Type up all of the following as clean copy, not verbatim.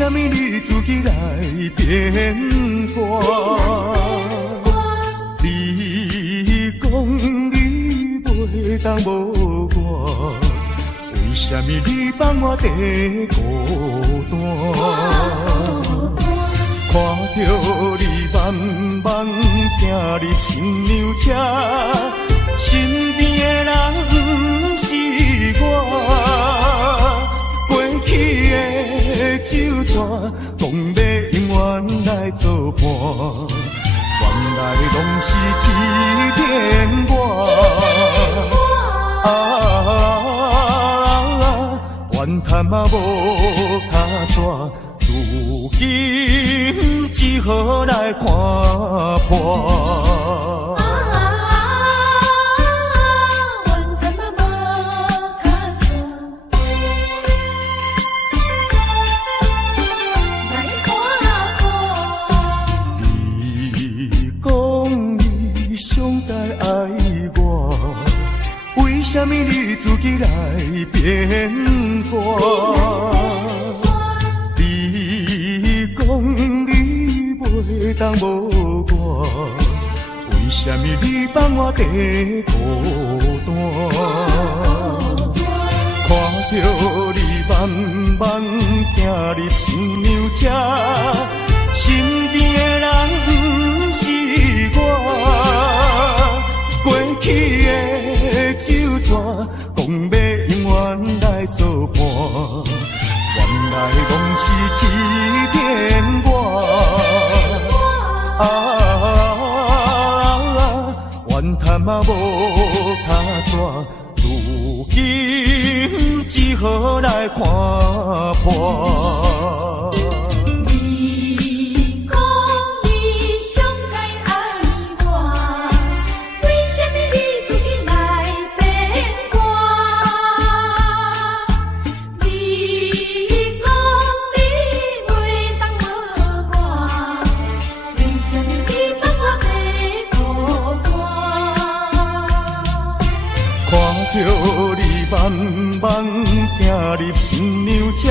什么你自己来变卦？你讲你袂当无我，为什么你放我在孤单？看着你慢慢行入亲娘车，身边的人不是我，过去的旧纸，讲要永远来作伴，原来拢是欺骗我。怨叹嘛无卡纸。如今只好来看破。怨叹嘛无卡纸，来看破。你讲你上该爱我，为什么你自己来变卦？袂当无我，为什么你放我在孤单？看着你慢慢行入亲娘车，身边的人不是我，过去的旧纸，讲要永远来作伴，原来拢是欺骗我。怨叹嘛无卡纸，如今只好来看破。你讲你上该爱我，为什么你自己来变卦？你讲你袂当无我，为什么你放我在孤单？看着你慢慢行入亲娘车，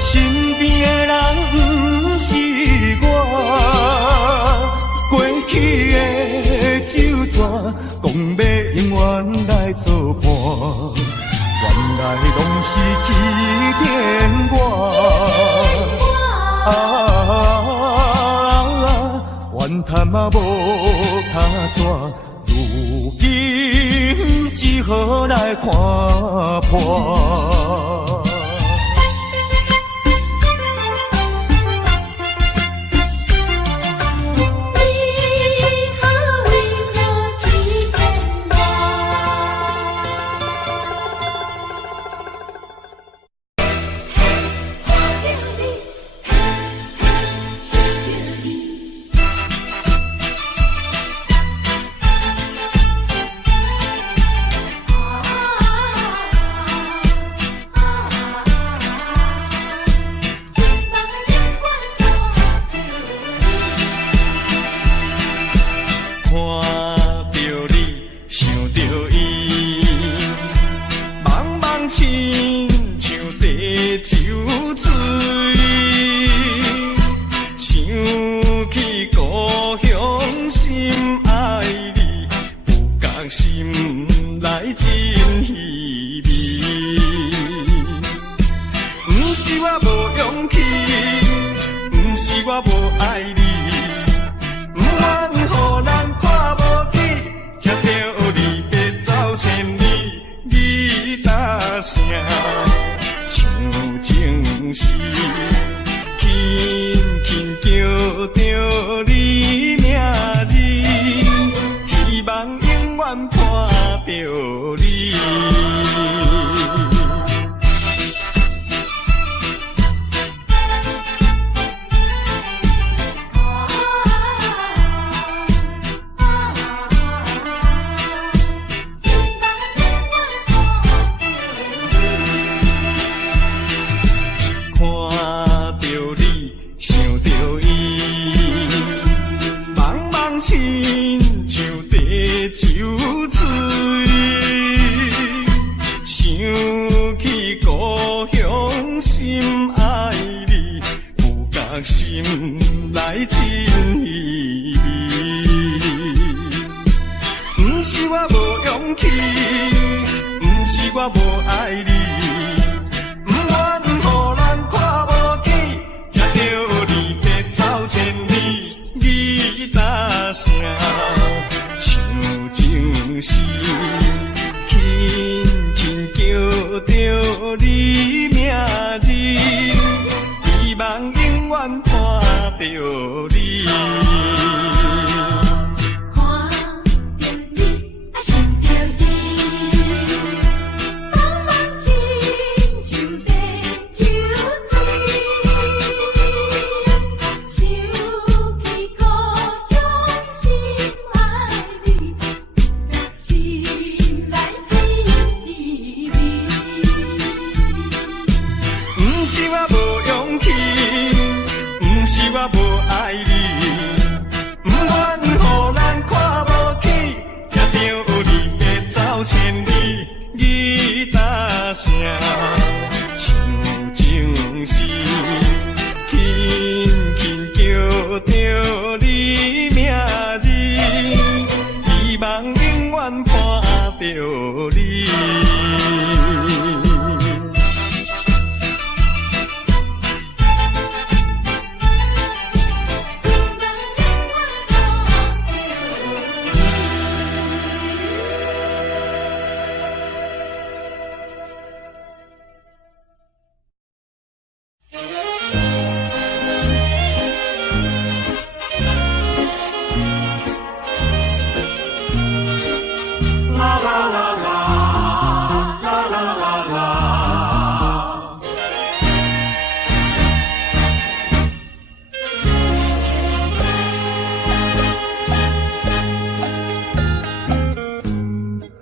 身边的人不是我，过去的旧纸，讲要永远来作伴，原来拢是欺骗我。怨叹嘛无卡纸，如今只好来看破。想起故乡心爱你。来真稀微。不是我无勇气，不是我无爱你，不愿予人看无起，才着离别走千里。你大声唱情诗，轻轻叫着你名字，希望永远看着你。我无爱你，不愿予人看无起，才着离别走千里。你大声唱情诗，轻轻叫着你名字，希望永远看着你。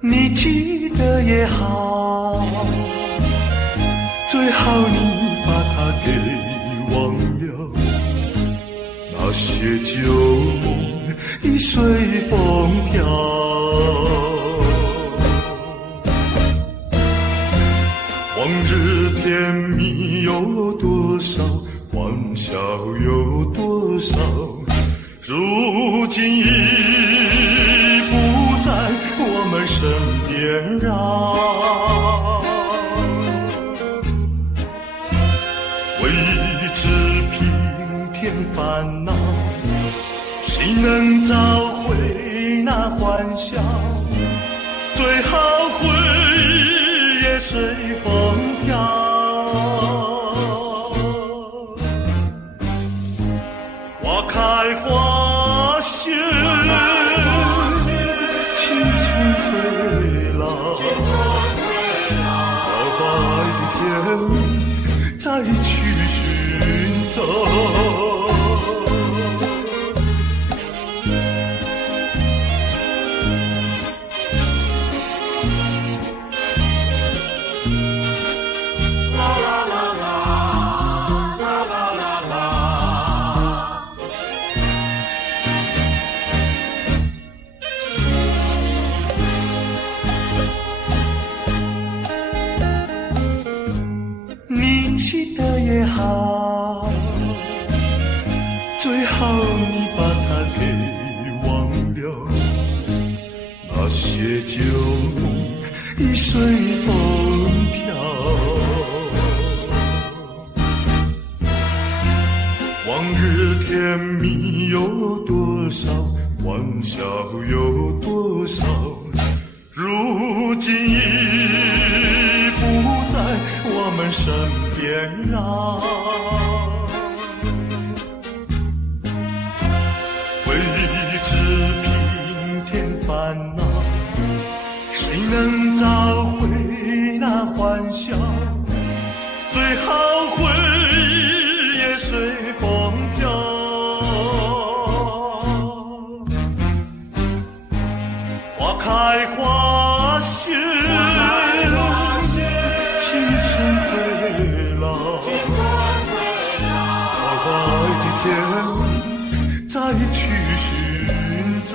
你记得也好，最好你把它给忘了。那些旧梦已随风飘，往日甜蜜有多少，欢笑有多少，如今已不在我们身边啊。为知平添烦恼，谁能找回那欢笑？最好回忆也随风飘。花开花谢，青春退老，到白天再去寻找。你记得也好，最好你把它给忘了。那些旧梦已随风飘，往日甜蜜有多少，欢笑有多少，如今已不在我们身边啊。为知平添烦恼，谁能找回那欢笑？最好回忆也随风飘。花开花谢，青春退老，到白天再去寻找。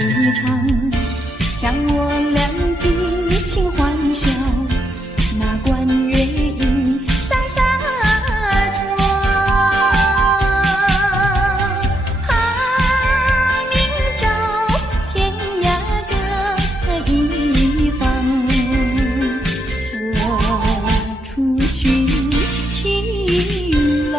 一场，让我俩尽情欢笑。那管月影上沙窗，明朝天涯各一方，何处寻情郎？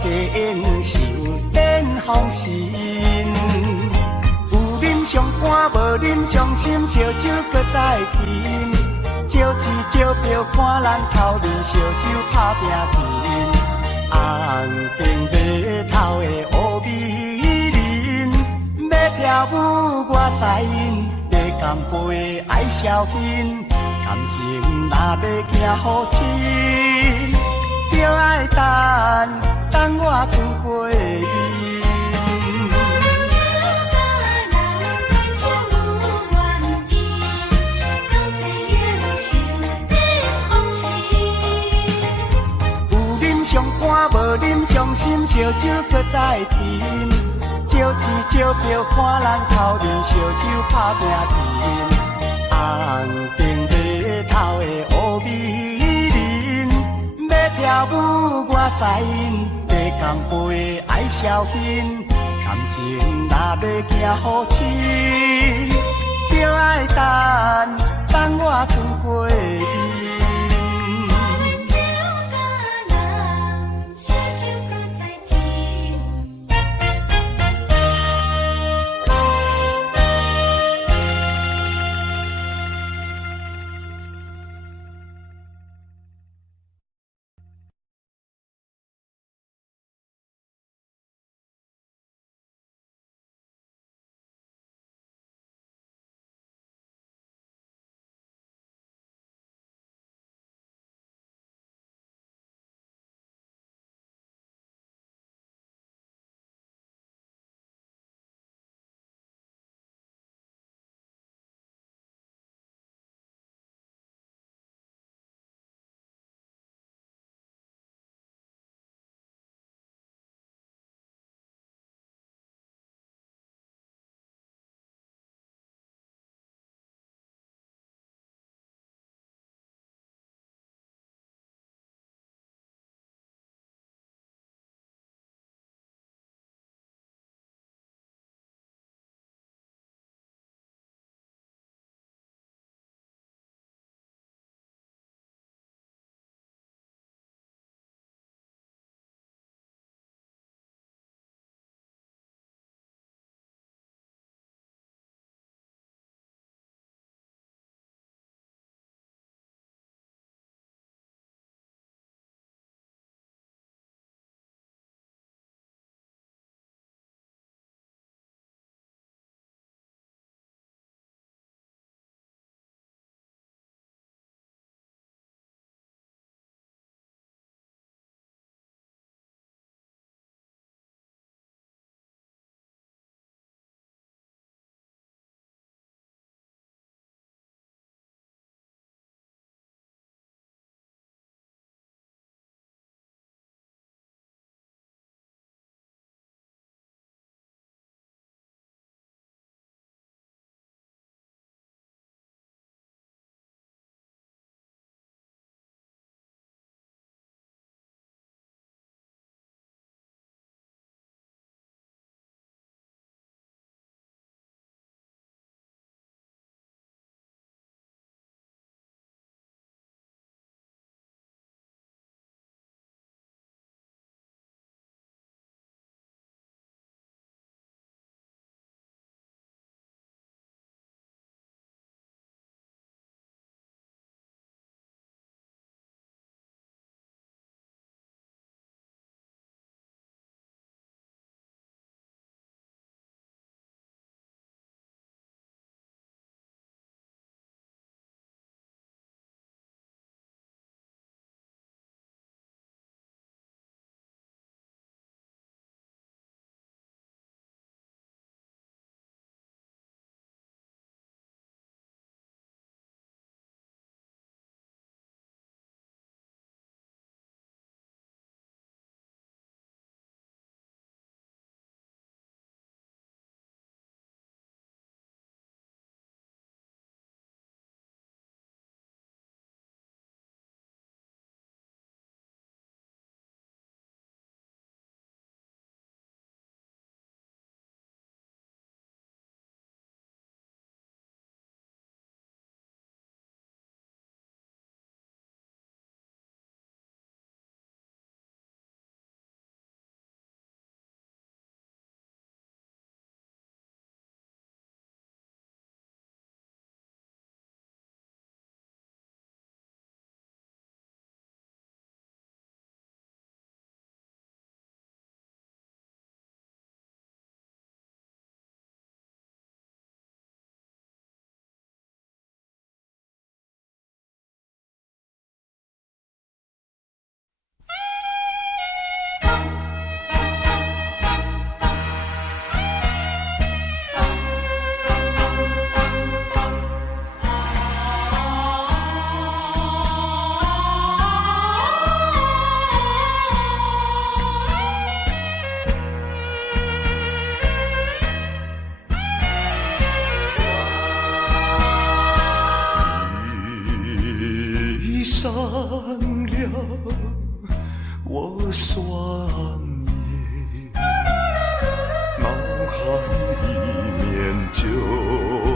前受点芳心，有忍上肝无啉，伤心烧酒搁再甜。招天招票看人头面，烧酒打拼甜。红顶白头的乌美人，要跳舞我知影，要干杯爱消遣。感情若要行好亲，就爱等我出过伊。上寒无啉，伤心烧酒搁再甜。招天招票看人头面，烧酒打拼甜。红顶白头的乌美人，要跳舞我知影，要干杯爱消遣。感情若要行好亲，就爱等我出过伊。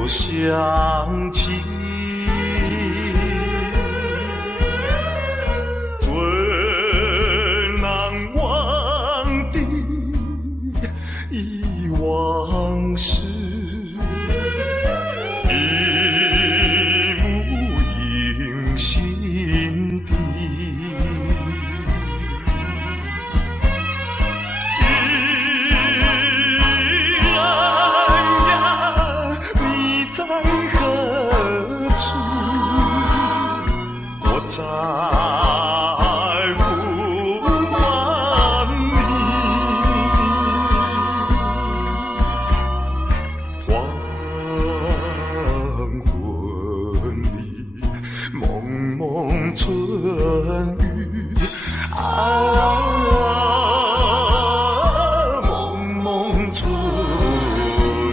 想起最难忘的往事，一幕印心底。再不问你，黄昏里蒙蒙春雨，蒙蒙春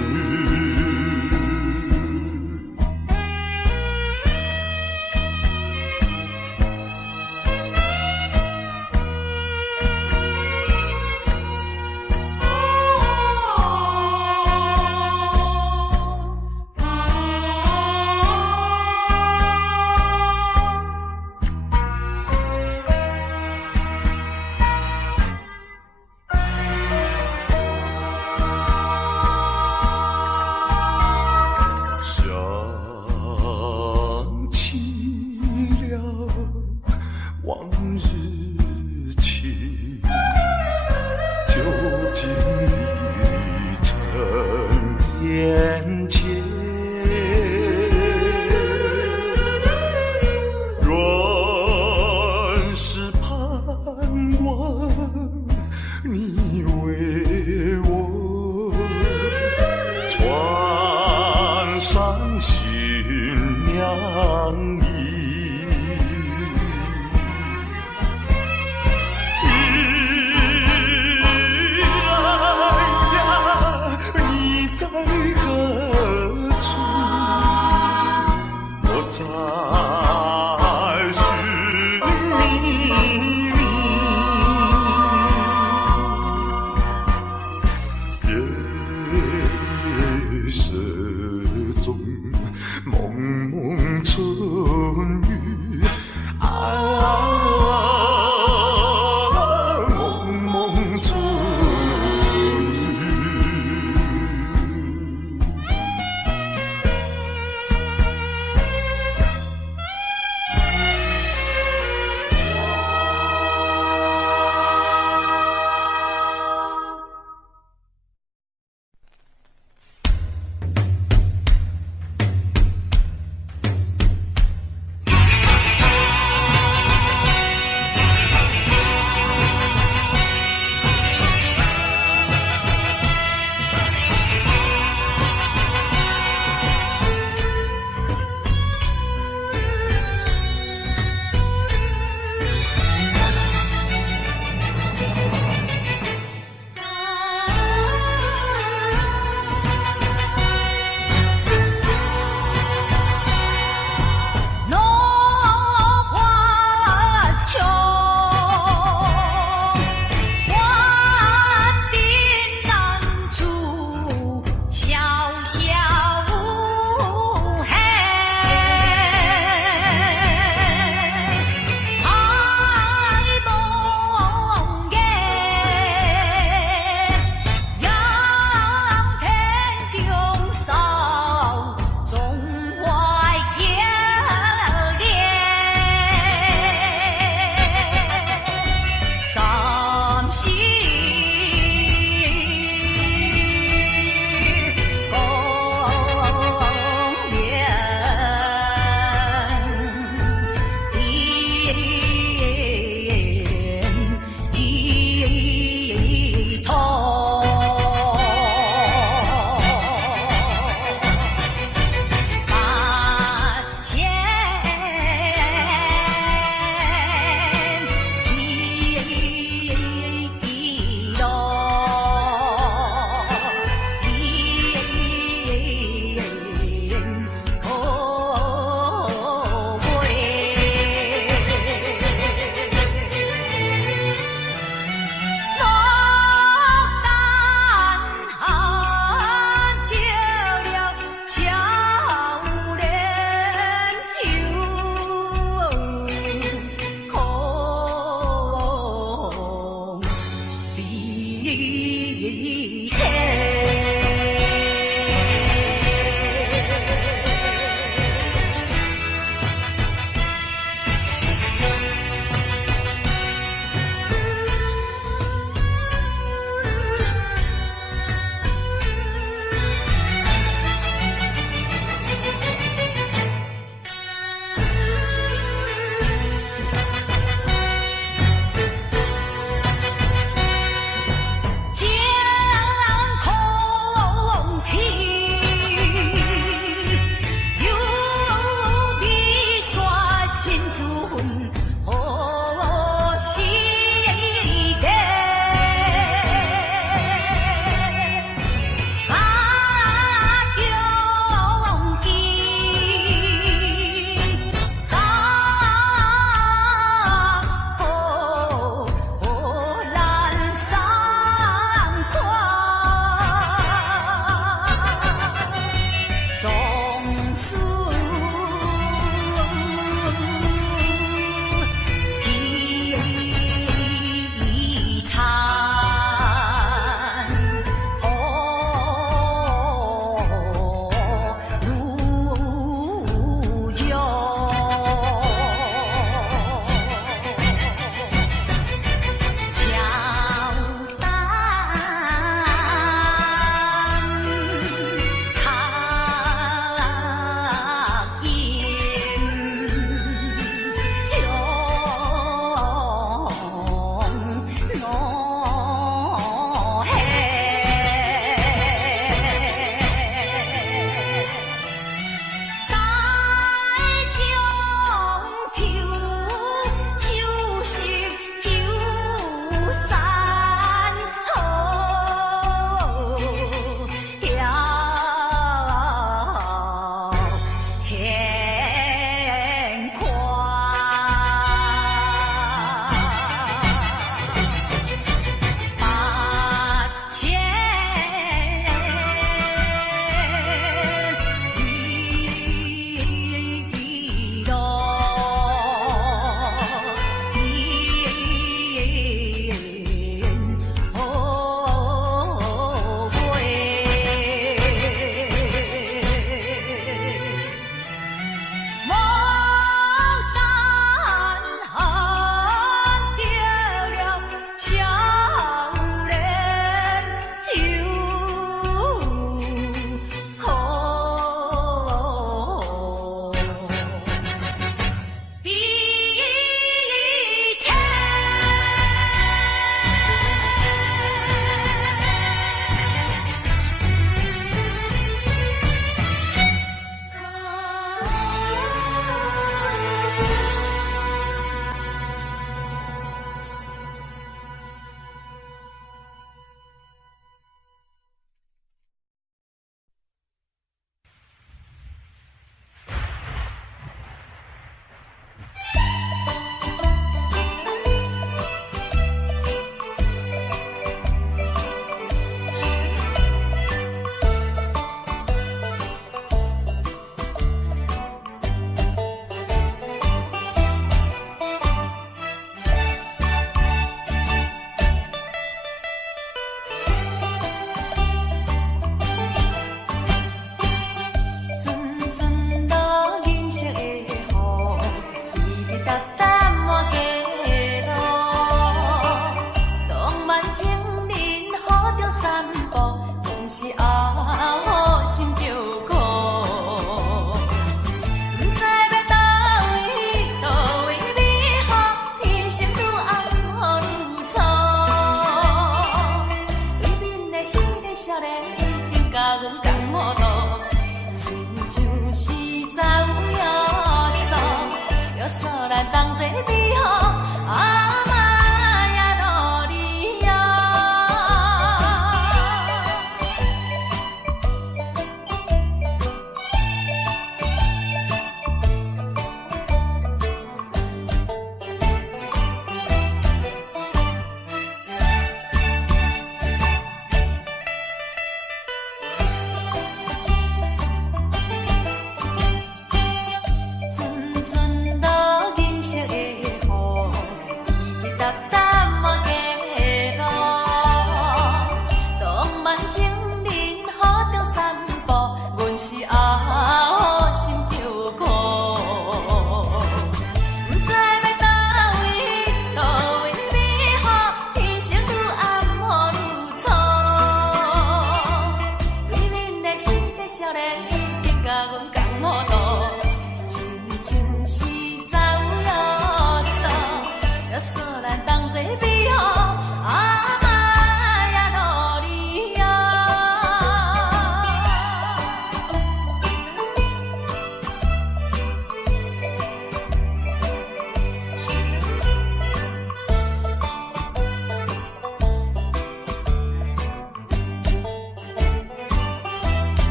雨。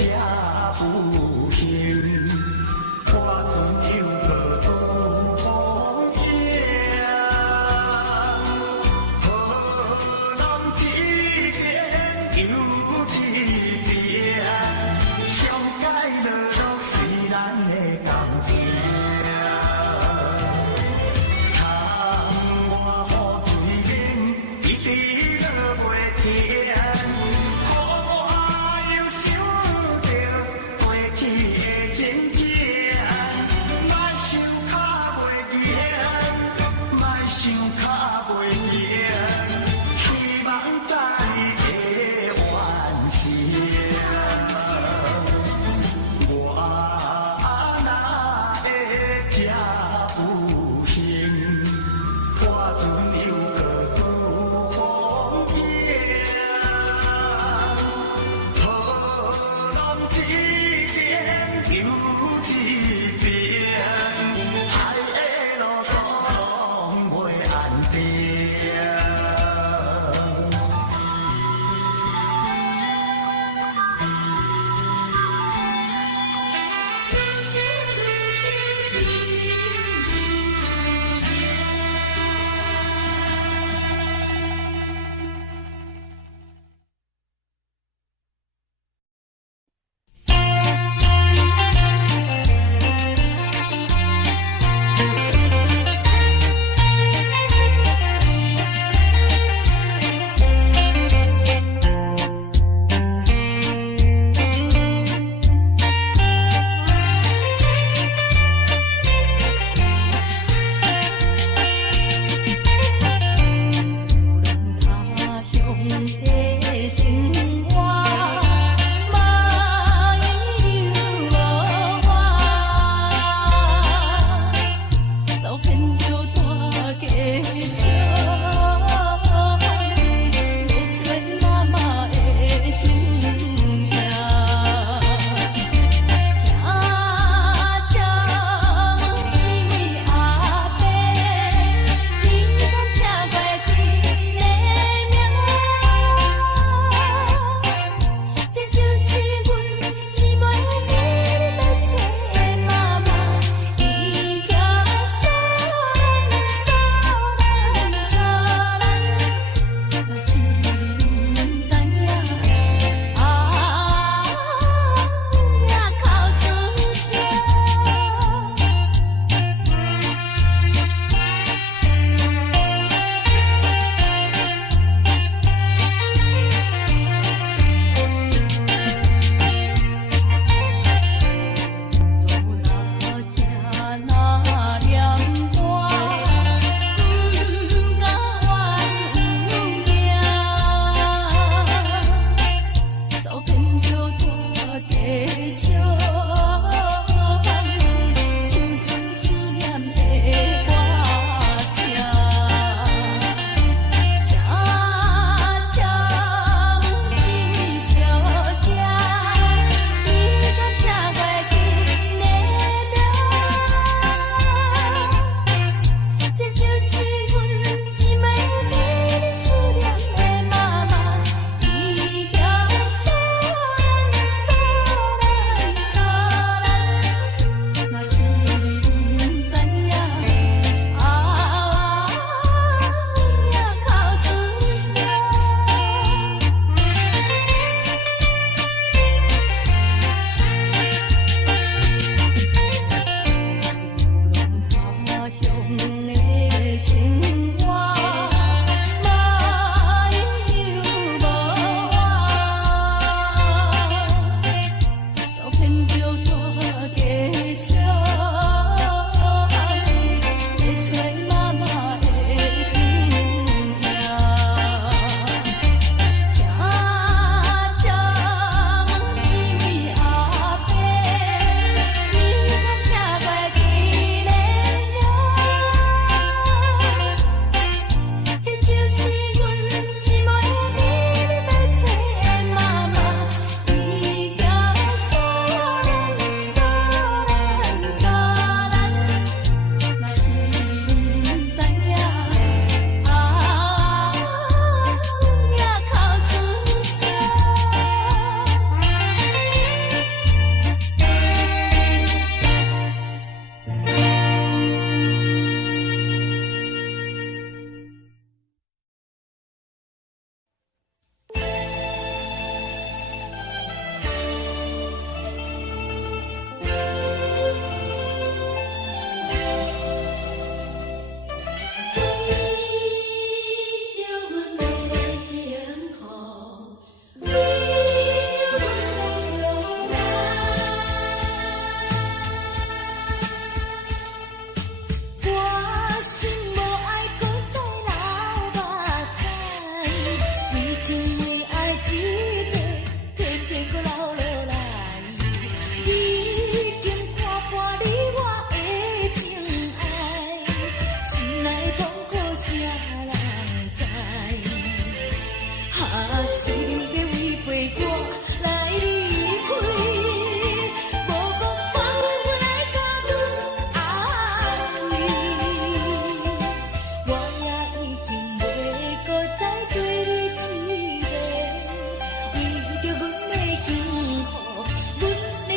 才有幸，我船又搁渡风影。好人一边又一边，上界落落随咱的感情。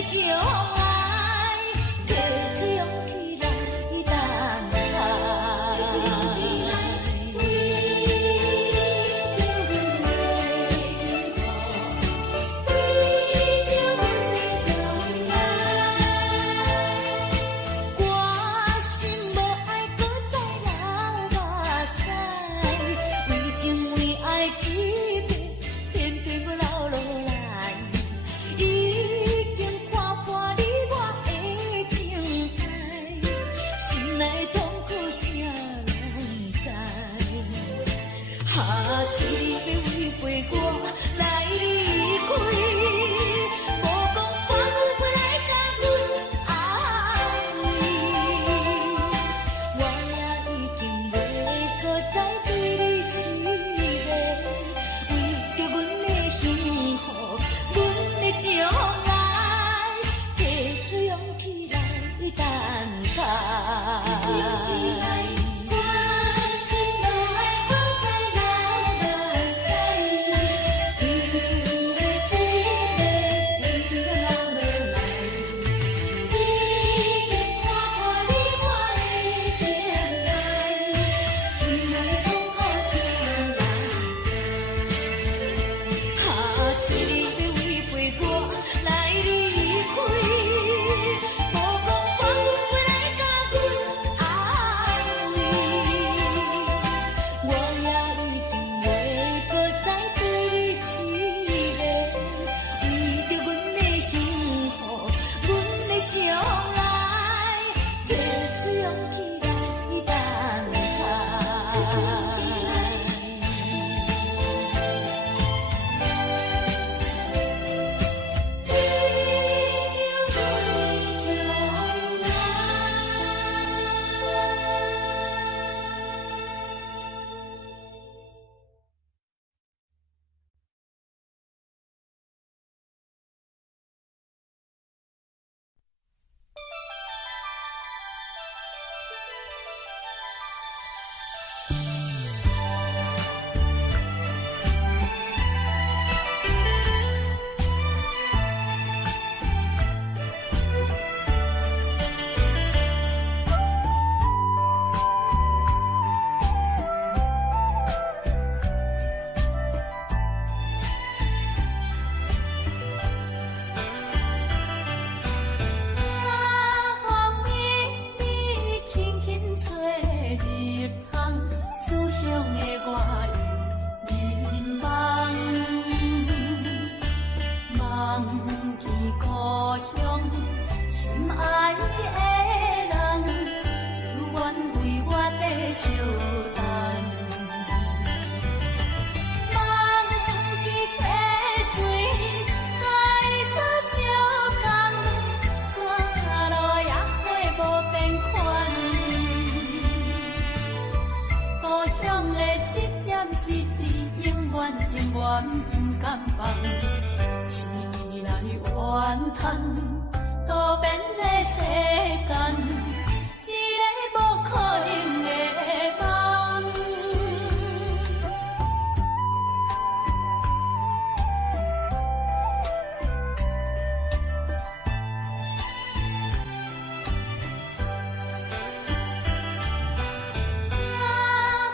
将来，提出勇气来等待。提出勇气来，为着阮的幸福，为着阮的将来，我心无爱搁再流目屎，为情为爱一遍，偏偏搁流落来。已经看破你我的情爱，心内痛苦谁拢知？哈，是你要违背我来离开，无讲反悔来甲阮安慰，我也已经袂搁再对你痴迷，为着阮的幸福，阮的将来，提出勇气来等待。提出勇气来，我心无爱搁再流目屎，为着阮的一个，偏偏流落来。已经看破你我的情爱，心内痛苦谁人知？哈，是你要违背我来离开，无讲反悔来甲阮安慰，我也已经袂搁再对你痴迷，为着阮的幸福，阮的将来，提出勇气来等待。提出勇气来。不敢放，痴来怨叹，多变的世间，一个无可能的梦。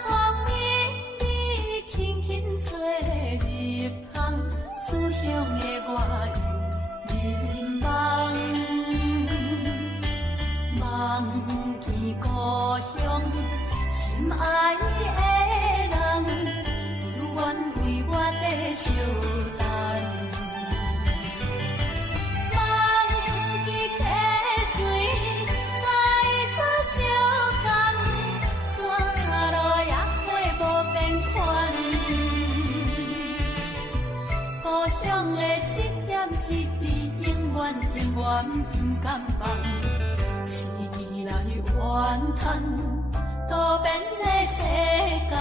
风雨你轻轻吹入巷，思乡的我又人梦，梦见故乡心爱的人，有缘为我在相等。梦见溪水来做相共，山路野花无变款。故乡的一点一滴，永远永远不敢放。痴来怨叹，多变的世间，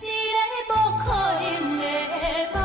一个无可能的梦。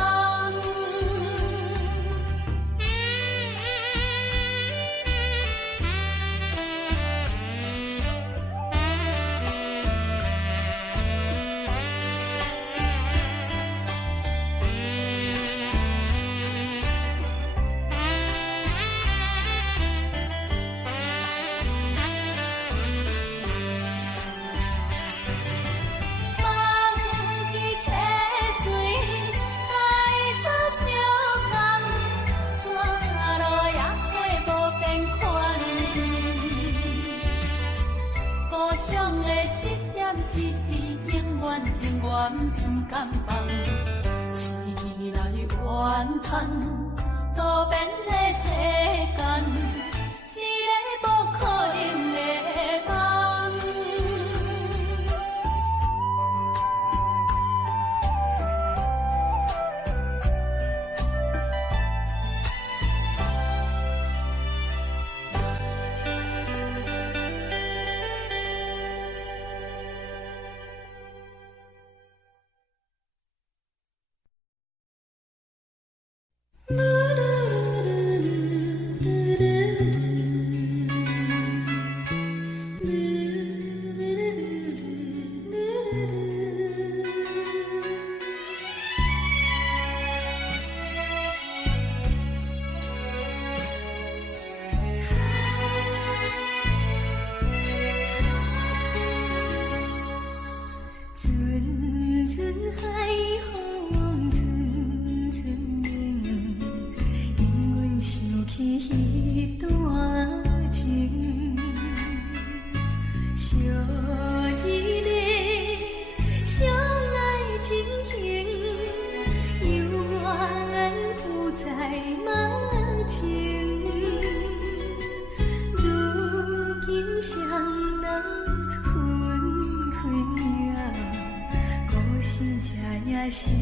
心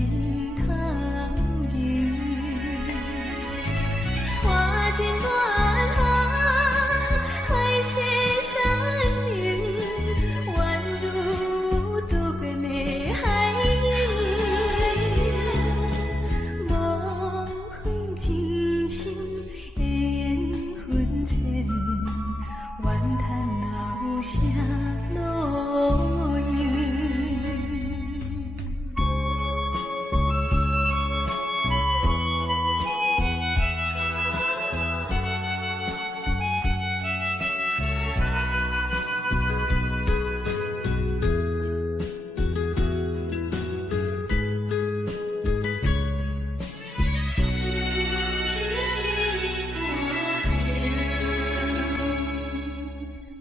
头认。花间断河，海誓山盟，宛如渡边的海鹰。无悔情深的缘分浅，怨叹老舍路远。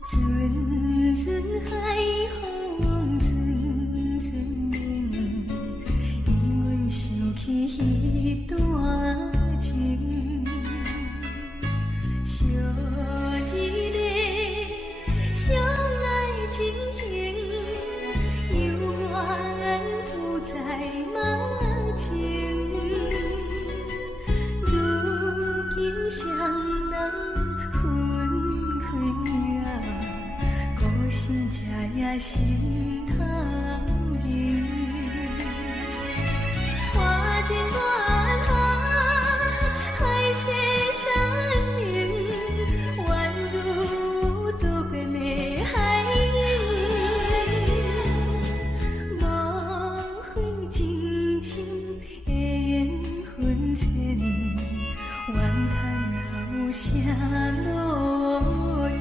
阵阵海风，阵阵梦，因阮想起彼段情，相依恋，相爱情形，犹原有在马前。如今双人分开啊。故事才也心头认，花间断河，海誓山盟，宛如渡边的海鹰。无悔情深的缘分浅，怨叹老舍路远。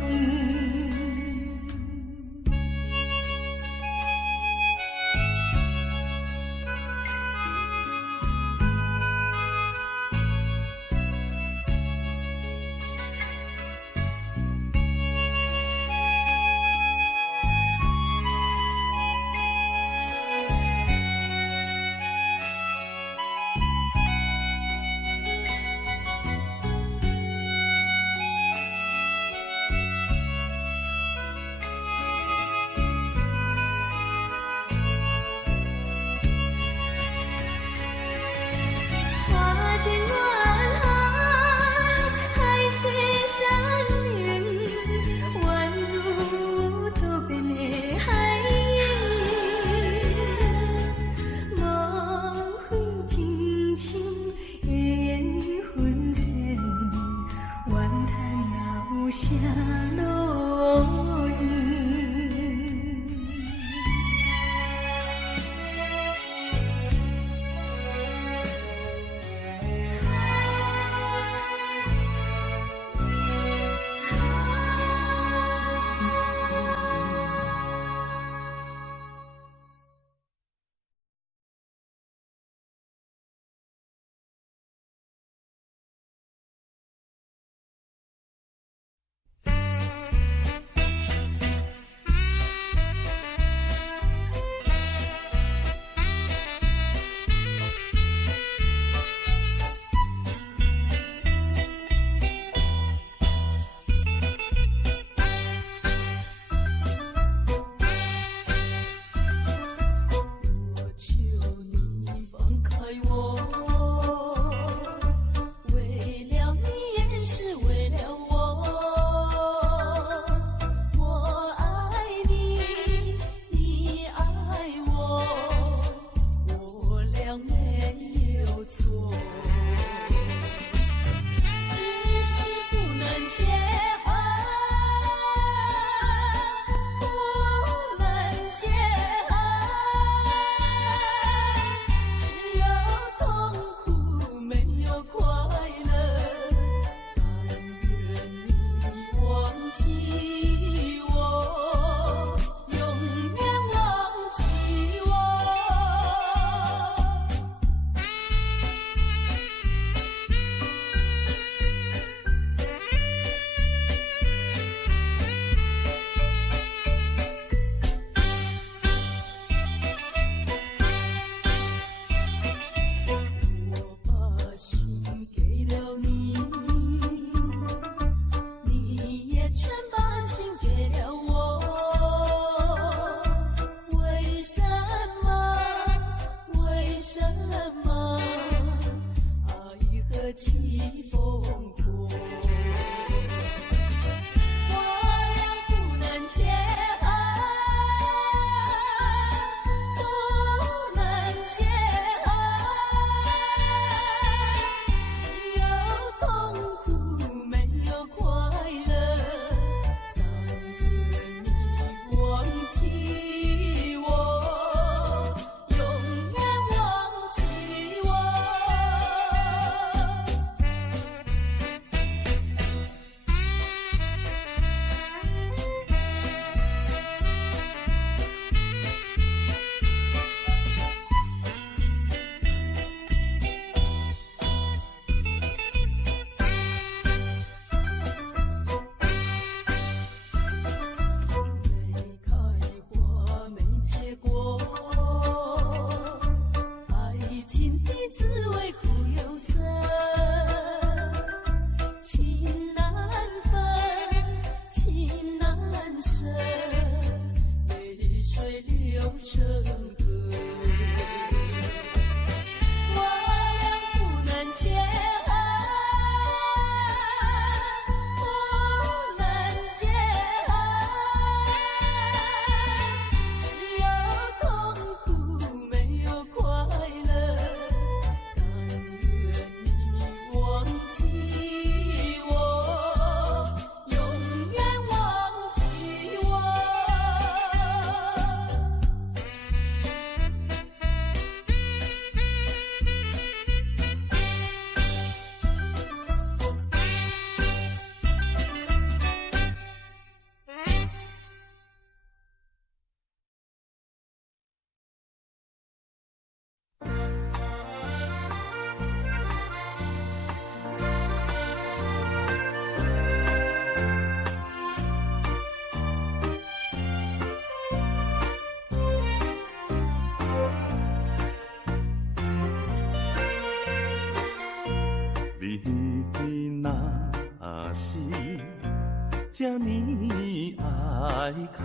这呢爱哭，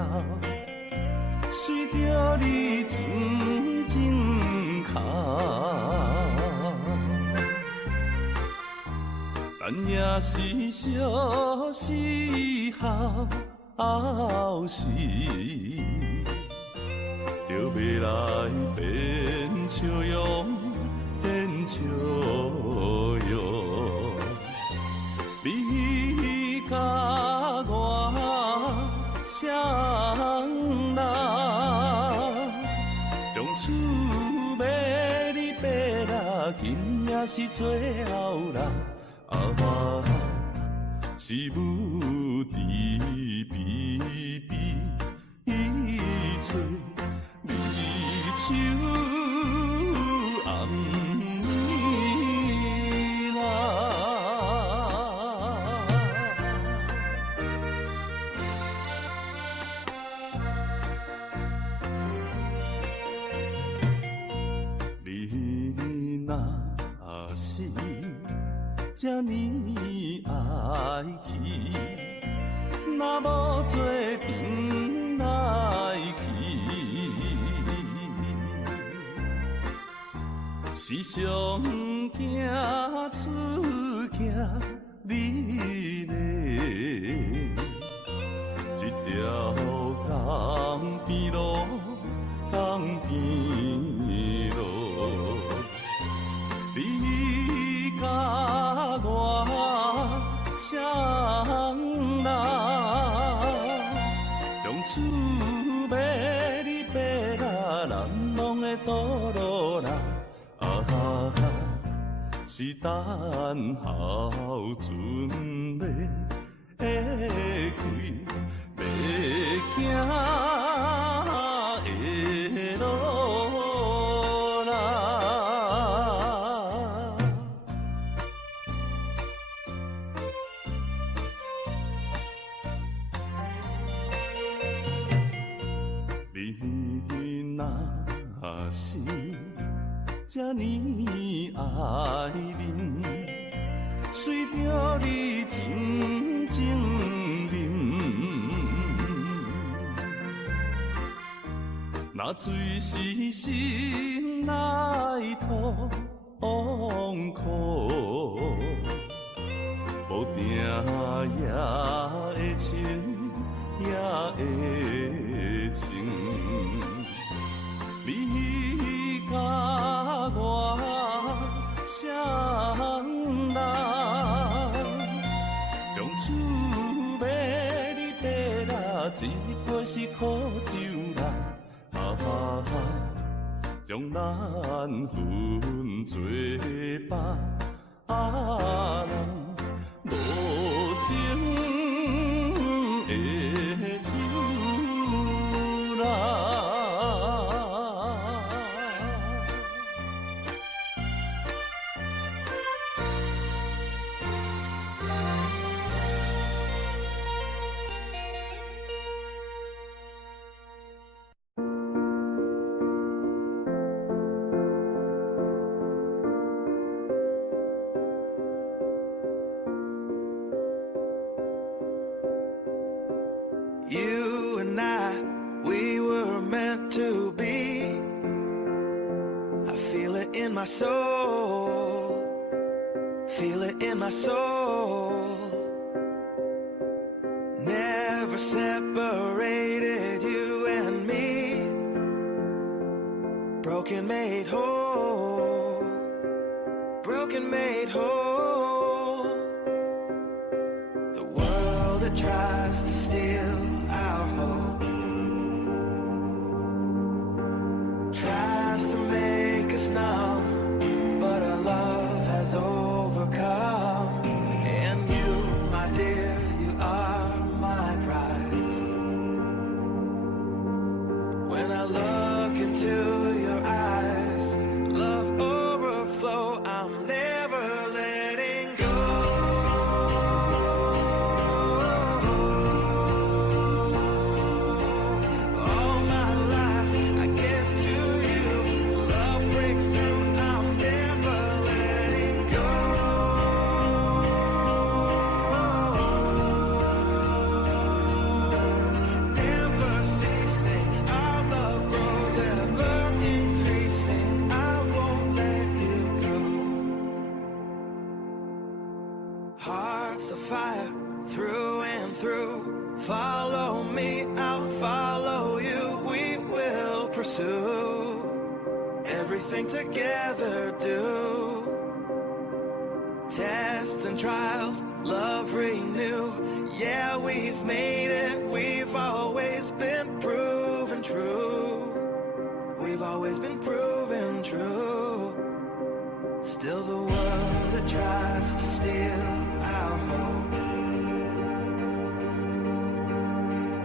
随着你静静哭，咱也是相思后时，就要来变笑容，变笑容。你甲我双人，从此要你爬啦，今也是最后啦。是母慈悲悲，找离愁暗暝啦。你若是这呢爱去，若无做阵来去，时常惊出惊你嘞，一条江边路，江边路。你甲我双人，从此要你爬啦难忘的道路啦，是等候船要开，要行的路啦。你若是这呢爱人，随着你静静饮，那水是心来痛苦，无定也会情，也会情。你甲我双人，从此要你爬啦，一杯是苦酒啦，将咱分做别人无情的酒啦。You and I, we were meant to be. I feel it in my soul, feel it in my soul. Never separated, you and me. Broken made whole, broken made whole. The world that tries to steal our hope, tries to make us numb, but our love has overcome. And you, my dear, you are my prize. When I look into your eyes, love overflow, I'm never letting go. fire through and through. Follow me, I'll follow you. We will pursue everything together, do tests and trials, love renew. Yeah, we've made it, we've always been proven true. We've always been proven true. Still the world that tries to steal our hope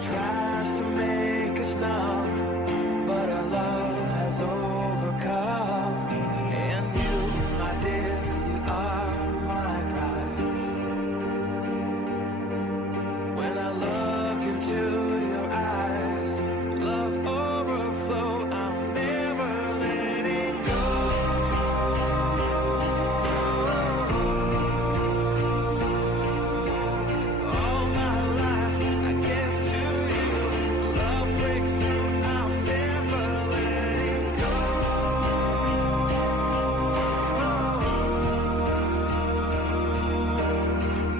tries to make us numb, but our love has overcome. And you, my dear, you are my prize. When I look into your eyes, love overflow, I'm never letting go. All my life I give to you. Love breaks through, I'm never letting go.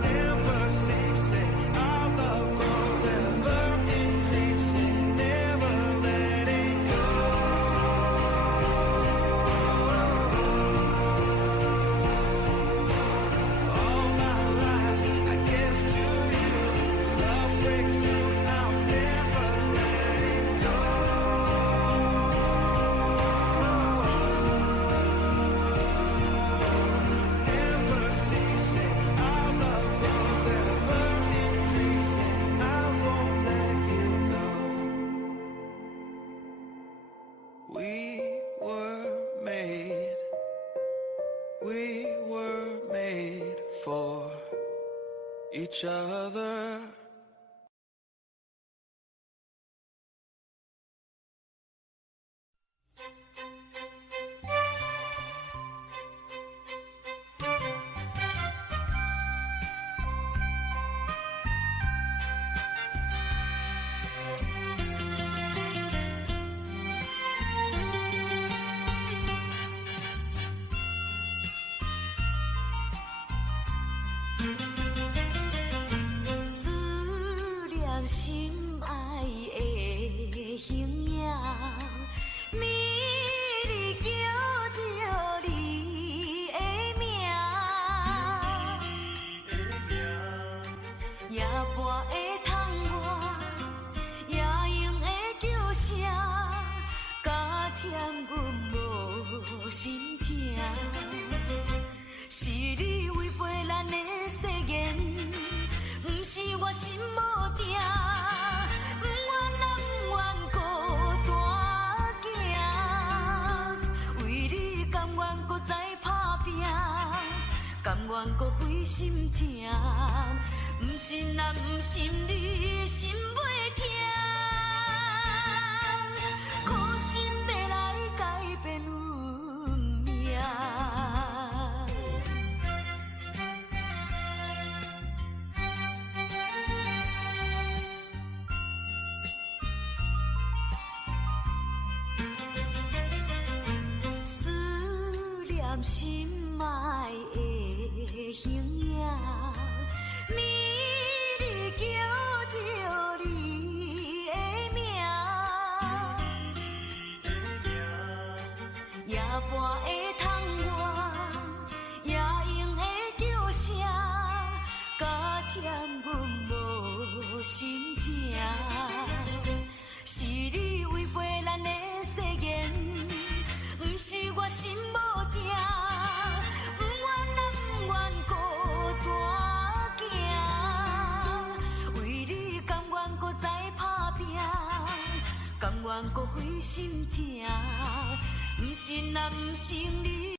Never ceasing, our love grows, ever increasing, never letting go. All my life I give to you. Love breaks through, I'm never letting go. Never ceasing, our love grows, ever increasing, I won't let you go. We were made for each other.思念心爱的形影，美丽叫着你的名，夜半的窗外，夜莺的叫声，加添阮无心情。是你违背咱的誓言，不是我心无定，不愿人不愿孤单行，为你甘愿搁再打拼，甘愿搁费心情，不信啊不信你心袂痛，苦心要来改变运命。思念心爱的形影，美丽叫着你的名，夜半的窗外，夜莺的叫声，加添阮无心情。是你违背咱的誓言，不是我心无定，不愿人不愿孤单行，为你甘愿搁再打拼，甘愿搁费心情，不信啊不信你。